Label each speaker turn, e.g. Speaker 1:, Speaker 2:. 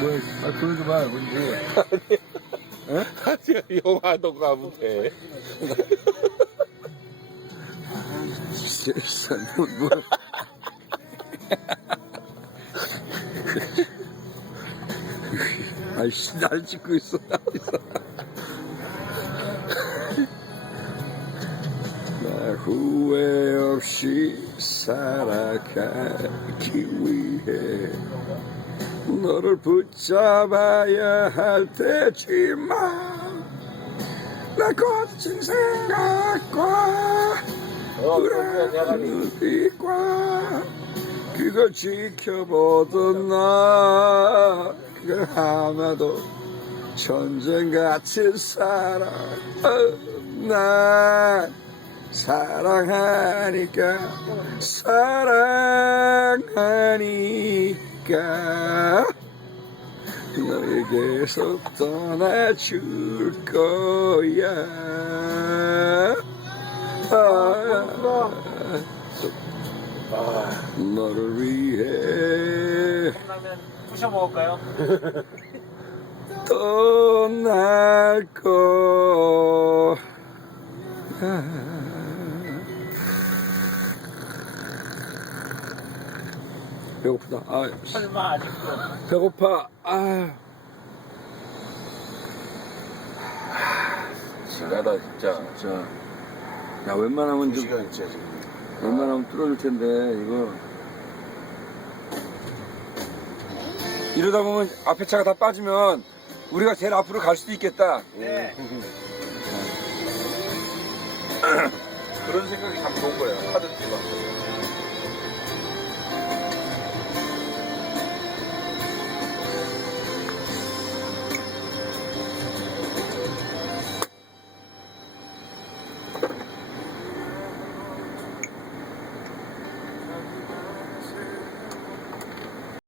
Speaker 1: 뭐야, 아, 보여줘봐, 뭔지.
Speaker 2: 아니 영화도 가면 돼.
Speaker 1: 진짜, 뭐, 뭐. 아이씨, 날 찍고 있어. 나 후회 없이 살아가기 위해 너를 붙잡아야 할 테지만 나 거친 생각과 눈빛과 그걸 지켜보던 나 그걸 하나도 전쟁 같은 사랑 어, 난 사랑하니까 사랑하니까. 너에게서 떠나줄 거야. 아, 너를 위해
Speaker 3: 라면 부셔 먹을까요?
Speaker 1: 떠날 거. 배고프다. 아
Speaker 3: 설마 아직도.
Speaker 1: 배고파. 아.
Speaker 2: 지나다 진짜.
Speaker 1: 진짜 야 웬만하면 좀
Speaker 2: 시간 진짜 지금.
Speaker 1: 웬만하면 뚫어줄 텐데 이거 이러다 보면 앞에 차가 다 빠지면 우리가 제일 앞으로 갈 수도 있겠다
Speaker 3: 네.
Speaker 2: 그런 생각이 참 좋은 거예요. 카드